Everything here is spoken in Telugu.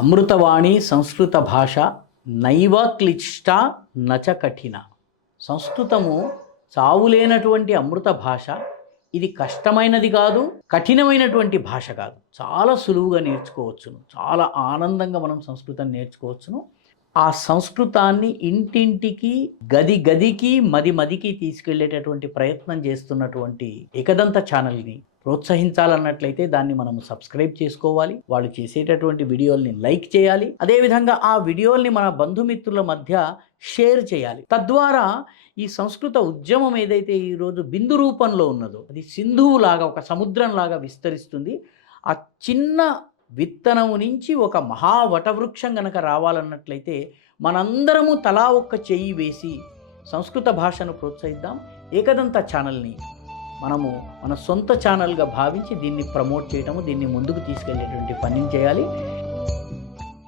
అమృతవాణి సంస్కృత భాష నైవ క్లిష్ట నచ కఠిన. సంస్కృతము చావులేనటువంటి అమృత భాష. ఇది కష్టమైనది కాదు, కఠినమైనటువంటి భాష కాదు. చాలా సులువుగా నేర్చుకోవచ్చును, చాలా ఆనందంగా మనం సంస్కృతం నేర్చుకోవచ్చును. ఆ సంస్కృతాన్ని ఇంటింటికి, గది గదికి, మది మదికి తీసుకెళ్లేటటువంటి ప్రయత్నం చేస్తున్నటువంటి ఏకదంత ఛానల్ని ప్రోత్సహించాలన్నట్లయితే దాన్ని మనం సబ్స్క్రైబ్ చేసుకోవాలి. వాళ్ళు చేసేటటువంటి వీడియోల్ని లైక్ చేయాలి. అదేవిధంగా ఆ వీడియోల్ని మన బంధుమిత్రుల మధ్య షేర్ చేయాలి. తద్వారా ఈ సంస్కృత ఉద్యమం ఏదైతే ఈరోజు బిందు రూపంలో ఉన్నదో అది సింధువులాగా, ఒక సముద్రంలాగా విస్తరిస్తుంది. ఆ చిన్న విత్తనం నుంచి ఒక మహావటవృక్షం గనక రావాలన్నట్లయితే మనందరము తలా ఒక్క చెయ్యి వేసి సంస్కృత భాషను ప్రోత్సహిద్దాం. ఏకదంత ఛానల్ని మనము మన సొంత ఛానల్గా భావించి దీన్ని ప్రమోట్ చేయటము, దీన్ని ముందుకు తీసుకెళ్లేటువంటి పనిని చేయాలి.